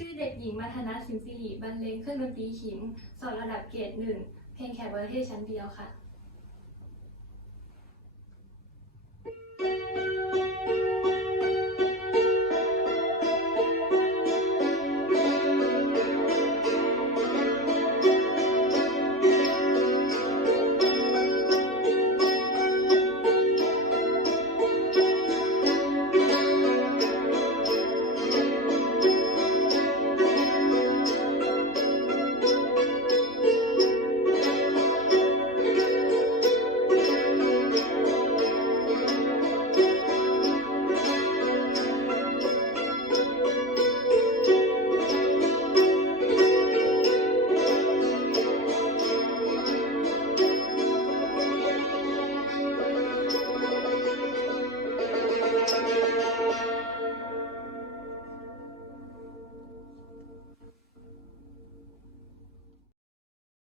ชื่อเด็กหญิงมัทนาสินสิริบรรเลงเครื่องดนตรีขิมสอนระดับเกรดหนึ่งเพลงแขกประเทศชั้นเดียวค่ะ